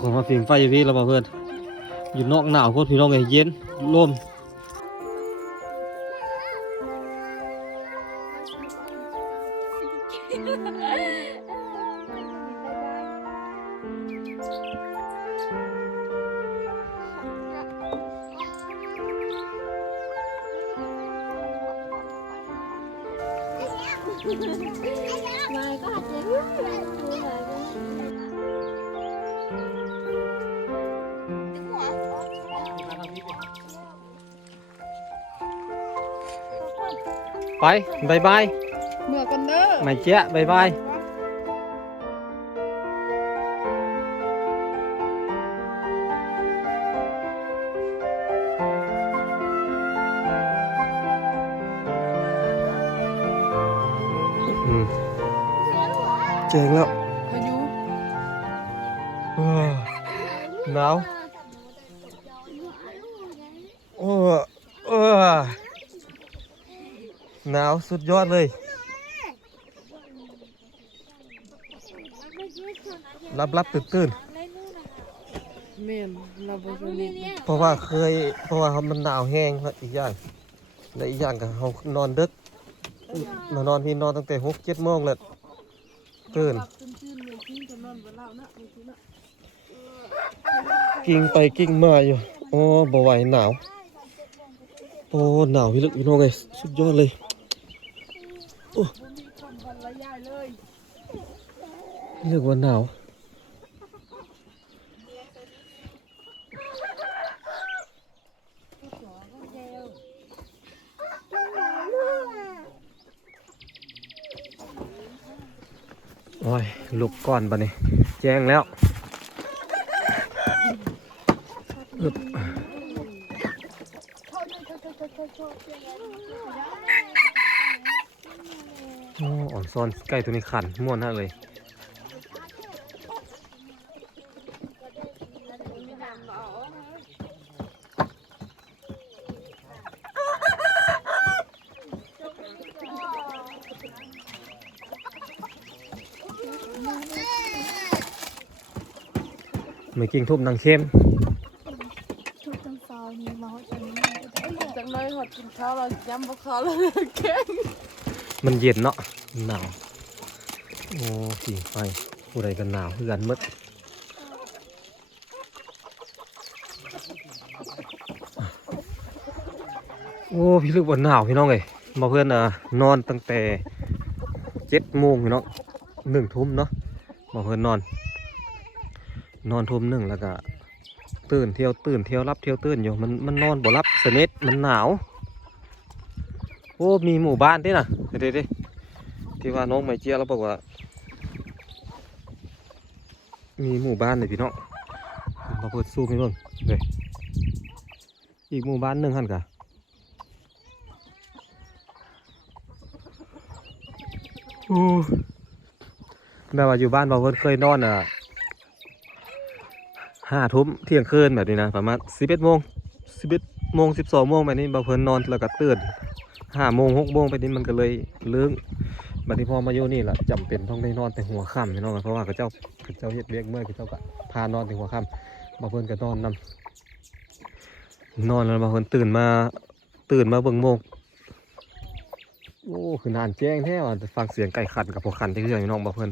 ขอมาฟิงไฟอยู่พี่เราบอกเพื่อนอยู่นอกหนาวโคตรพี่น้องเอ้ยเย็นร่ม ไปบายบายเมื่อกันเด้อไม่เจ๊ะบายบายอืมเจ๋งแล้วพายุเออหนาวโอ้เออ หนาวสุดยอดเลย รับรับตื่นตื่นแม่นเราบ่สนิทๆเพราะว่าเคย เพราะว่ามันหนาวแห้งครับอีกอย่างและอีกอย่างก็เขานอนดึกมานอนพี่นอนตั้งแต่หกเจ็ดโมงเลยตื่นตื่นๆเลยกินกันนอนบ่หลับนะมื้อกี้นะกิ้งไปกิ้งมาอยู่โอ้บ่ไหวหนาวโอ้หนาวพี่ลึกพี่น้องเลยสุดยอดเลยบ่ มีคำบรรยายเลยเรียกว่าหนาวโอ้ยลุกก่อนปะนี่แจ้งแล้วอึบ โอ้อ่อนซ่อนใกล้ตัวนี้ขันม่วนมากเลยไม่กินทุบนางเข้มทุกจังซาวนี้มาเขาจะนี้จังเลยหอดกินข้าวเราย้ำบ่ข้าวแล้วแกง มันเย็นเนาะหนาวโอ้ผิงไฟผู้ใดกันหนาวคือกันมดโอ้พี่ลึกว่าหนาวพี่น้องเอ้ยมาเพื่อนอะนอนตั้งแต่เจ็ดโมงพี่น้องหนึ่งทุ่มเนาะมาเพื่อนนอน นอนทุ่มหนึ่งแล้วก็ตื่นเที่ยวตื่นเที่ยวรับเที่ยวตื่นอยู่มันมันนอนบ่รับสนิทมันหนาว โอ้ มีหมู่บ้านด้วยนะเดี๋ยวๆๆที่ว่าน้องไม่เจียเราบอกว่า มีหมู่บ้านเลยพี่น้องมาเปิดซูมให้เบิ่งเลยอีกหมู่บ้านหนึ่งหันกะโอ้แบบว่าอยู่บ้านบางคนเคยนอนอะห้าทุ่มเที่ยงคืนแบบนี้นะประมาณสิบเอ็ดโมงสิบเอ็ดโมงสิบสองโมงแบบนี้บางคนนอนแล้วก็ตื่น ห้าโมงหกโมงไปนี่มันก็เลยเลื่องบัดนี้พอมาอยู่นี่แหละจำเป็นต้องได้นอนแต่หัวค่ำพี่น้องเพราะว่าเขาเจ้าเขาเจ้าเฮ็ดเวียกเมื่อยเขาเจ้าก็พานอนแต่หัวค่ำบางคนก็นอนนำนอนแล้วบางคนตื่นมาตื่นมาเบิ่งโมงโอ้คือนานแจ้งแท้ว่ะฟังเสียงไก่ขันกับพวกขันที่เรื่องน้องบางคน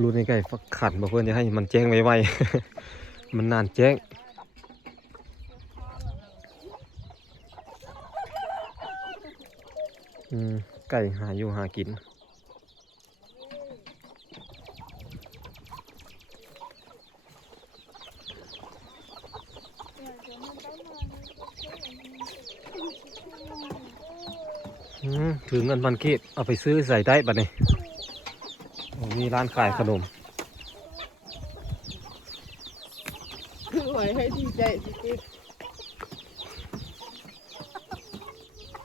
รู้ในไก่ขันบางคนจะให้มันแจ้งไวๆมันนานแจ้ง อืมไก่หาอยู่หากินอืมถือเงินพันกีบเอาไปซื้อใส่ได้บัดนี้โอ้มีร้านขายขนม คือไว้ให้ดีใจสิติ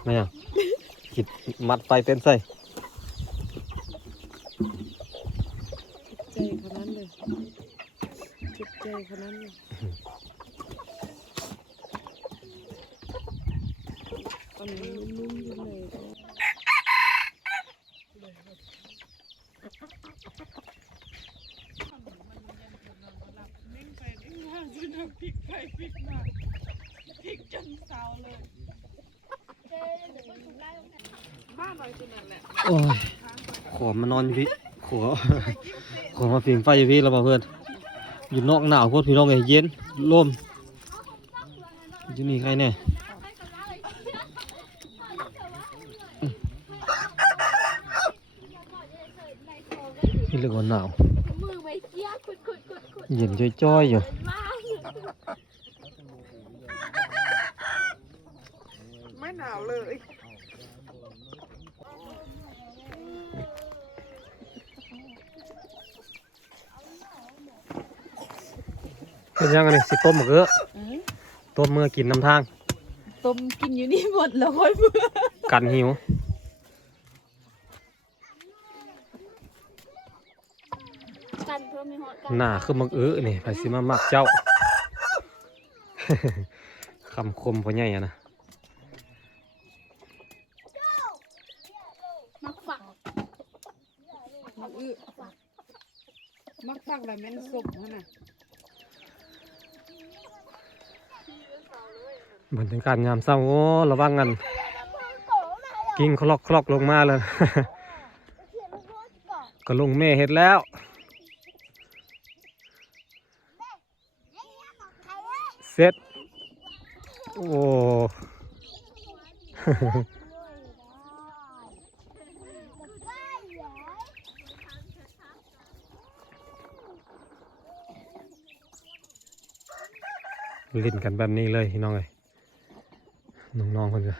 ไม่ยังิดมัดไฟเต้นใส่ใจขนาดเลยจิตใจขนาดเลยอันนี้นุ่มๆอยู่เลย พลิกไปพลิกมาพลิกจนเศร้าเลยบ้านเราที่นั่นแหละ โอ้ยขอมานอนอยู่พี่ขอขอมาฟิงไฟอยู่พี่แล้วบ่เพื่อนอยู่นอกหนาวโคตรพี่น้องเลยเย็นลมอยู่นี่ใครเนี่ยนี่เรื่องหนาวเย็นจ้อยๆอยู่ไม่หนาวเลย เป็นยังไงนี่สิต้มมะเขือต้มเมื่อกินน้ำทาง ต้มกินอยู่นี่หมดแล้วค่อยเบื่อกันหิวกันเพิ่มมีหอดกันหน้าคือมักเอื้อนี่ไปสิมามักเจ้าคำคมพ่อใหญ่อะนะมักฝักมักอื้อมักฟักแล้วแม่นสมหั่นน่ะ บรรยากาศยามเช้าโอ้ระวังกันกิ้งคลอกคลอกลงมาเลย ก็ลงแม่เห็ดแล้วเสร็จโอ้เล่นกันแบบนี้เลยพี่น้องเลย น้องๆคนจะ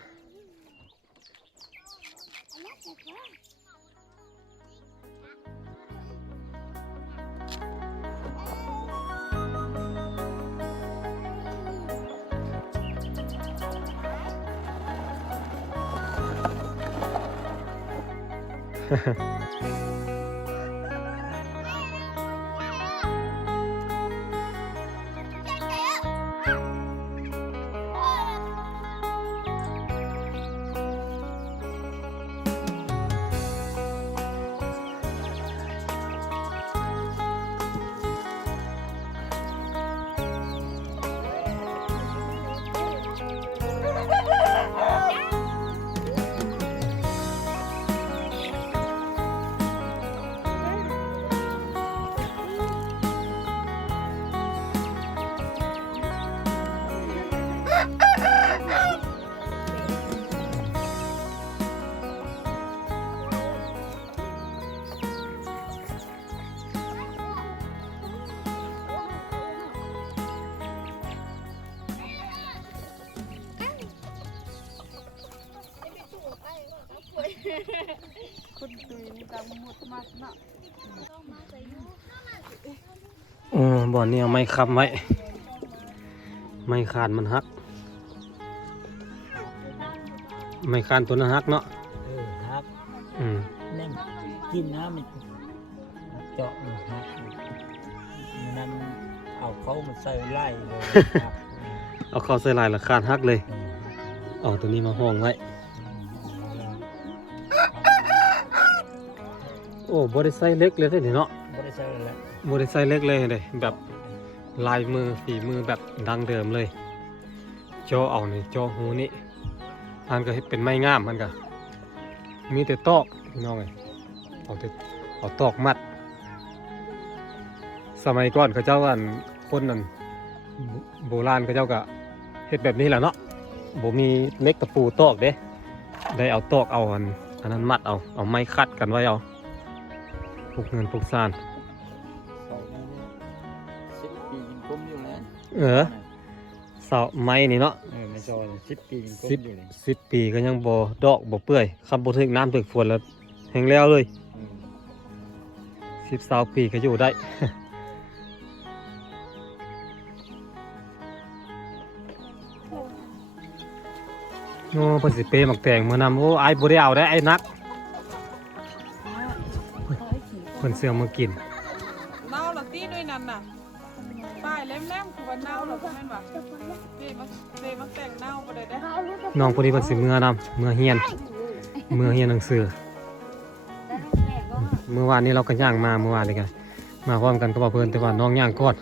คนตุยนี่ดังหมดมากเนาะเออบ่อนนี้เอาไม้ค้ำไว้ ไม้คานมันหัก ไม้คานตัวนั้นหักเนาะเออฮักอืมแน่นกินน้ำมันเจาะมันฮักนั่นเอาเขามาใส่ไล่เลยครับเอาเข้าใส่ลายละคานหักเลย เออเอาตัวนี้มาห้องไว้ โอ้บ่ได้ใส่เล็กเลยเด้อนี่เนาะบริษัทแล้วบ่ได้ใส่เล็กเลยเด้แบบลายมือฝีมือแบบดังเดิมเลยจอเอานี่จอหูนี่มันก็เฮ็ดเป็นไม้งามมันก็มีแต่ตอกพี่น้องเอ้ยเอาแต่เอาตอกมัด สมัยก่อนเขาเจ้าอันคนนั้นโบโบราณเขาเจ้าก็เฮ็ดแบบนี้แหละเนาะบ่มีเล็กตะปูตอกเด้ได้เอาตอกเอาอันอันนั้นมัดเอาเอาไม้คัดกันไว้เอาพว กเงินพวกซานเขานี่สิบปียังก้มอยู่แล้วเออ เสาไม้นี่เนาะเออไม่ซอยสิบปียังก้มสิบอยู่เลยสิบปีก็ยังบ่ดอกบ่เปื่อยคำบ่ถึงน้ำถึงฝนแล้วแห้งแล้วเลยอืมสิบสาวปีก็อยู่ได้ โอ้เพิ่นสิเปย์หมักแตงมื้อนำโอ้อายบ่ได้เอาได้ไอ้นัก คนเสียวมากินเน่าหรอตีด้วยนั่นน่ะป้ายเล่มๆคือว่าเน่าหรอกแม่นว่เดมาเดมาแต่งเน่าไปเลยได้น้องพอดีเพิ่นสิเมื่อนำเมื่อเฮียน เมื่อเฮียนหนังสือ เมื่อวานนี้เราก็ย่างมาเมื่อวานเลยกันมาพร้อมกันก็บอกเพื่อนแต่ว่าน้องย่างก่อน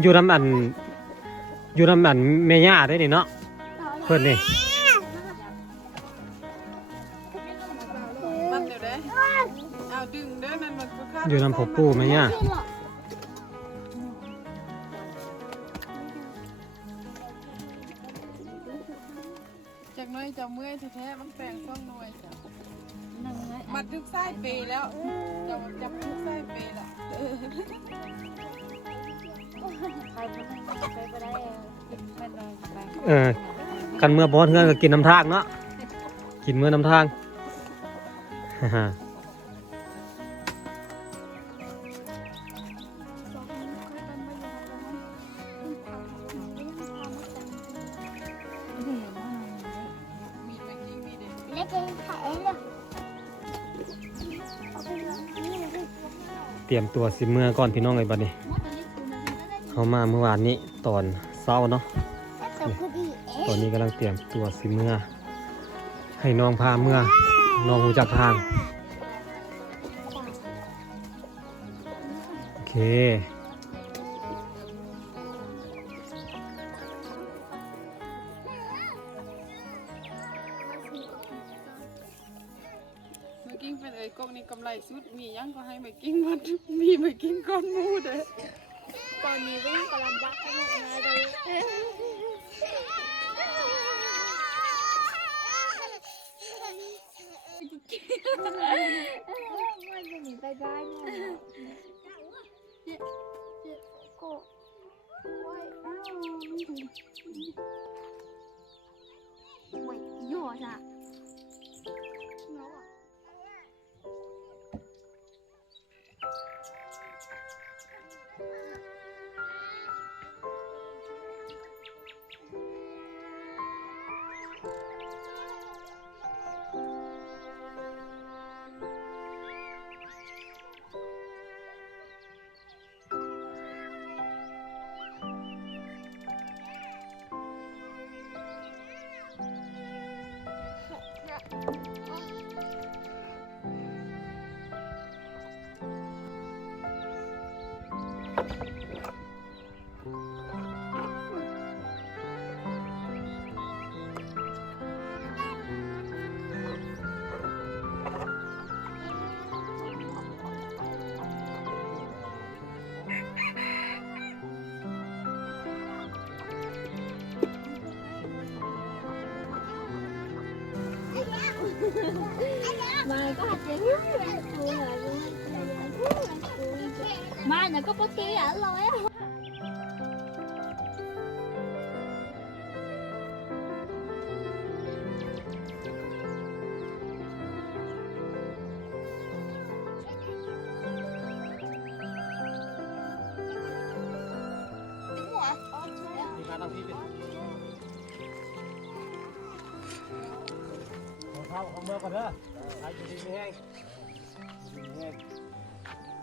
อยู่น้ำอันอยู่น้ำอันเมย่าได้เนาะ พิ่นนี่มันเดี๋ยวเด้เอาดึงเด้อนั่นมันก็ข้ามอยู่น้ำพ่อปู่แม่ย่าจากน้อยจะเมื่อยแท้ๆมันแปลงต้องหน่วยจ้ะมัดทึกไส้เปแล้วจะจับทึกไส้เปละเออเออ กันเมื่อบอสเฮือนก็กินน้ำทางเนาะกินเมื่อน้ำทางฮ่ากเตรียมตัวสิเมื่อก่อนพี่น้องเลยบัดนี้เขามาเมื่อวานนี้ตอนเช้าเนาะ ตอนนี้กำลังเตรียมตัวสิเมื่อ ให้น้องพาเมื่อ น้องรู้จักทาง โอเคเมื่อกี้เป็นเอ้ยกงนี่กำไรสุดมียังก็ให้เมื่อกี้หมดมีเมื่อกี้ก้อนหมูเด้อ ตอนนี้วิ่งกำลัง Mà có hạt gì mai nó có bất kỳ ở rồi ข้าเอาเมื่อก่อนเด้อไปอยู่ดีมีแห้งอยู่ดีมีแห้ง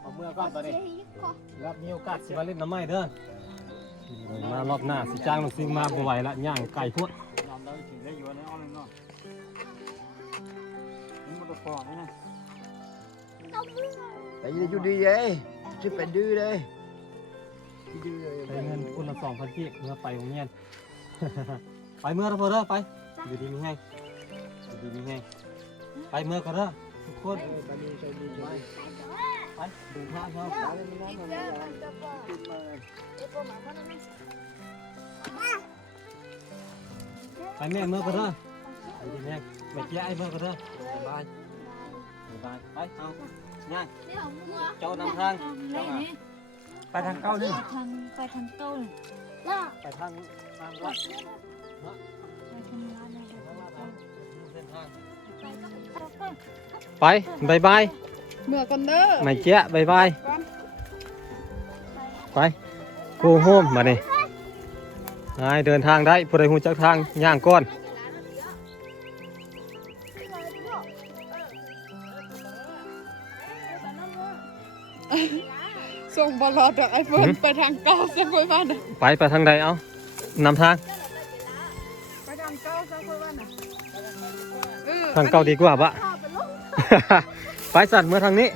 เอาเมื่อก่อนตอนนี้รับมีโอกาสสิมาเล่นน้ำไม้เด้อมารอบหน้าสิจ้างน้องซิงมาบ่ไหวละย่างไก่พวดนอนได้ถึงได้อยู่ในอ้อมเลยเนาะนี่มันก็พอไหมนะ Tại vì chú đi vậy, chứ phải đưa đây. Đi đưa rồi. ใช้เงินคนละสองพันกีบเมื่อไปโรงเรียนไปเมื่อเราเด้อไปอยู่ดีมีแห้งอยู่ ดีมีแห้งไปเมื่อก่อนเด้อทุกคน Tại vì sao đi cho ai? ไปดูท่าเขา Đã lên nó mà bây giờ. Kim mà ไปแม่เมื่อก่อนเด้ออยู่ดีมีแห้งไปเจ้าไอ้เมื่อก่อนเด้อบ๊ายบายบ๊ายบายไปเอาย่างเจ้านำทางเจ้าอะไปทางเก้านี่ทางไปทางต้นไปทางทางวัด ไปบายบายเมื่อกันเด้อไม่เจ๊ะบายบายก่อนไปกูโฮมมาเนี่นายเดินทางได้ผู้ใดหูจักทางย่างก้อนส่งบอลลอดจากไอโฟนไปทางเก้าซะค่อยว่าน่ะไปไปทางใดเอานำทางไปทางเก้าซะค่อยว่าน่ะเออทางเก่าดีกว่าปะ ไปสั่นเมื่อทางนี้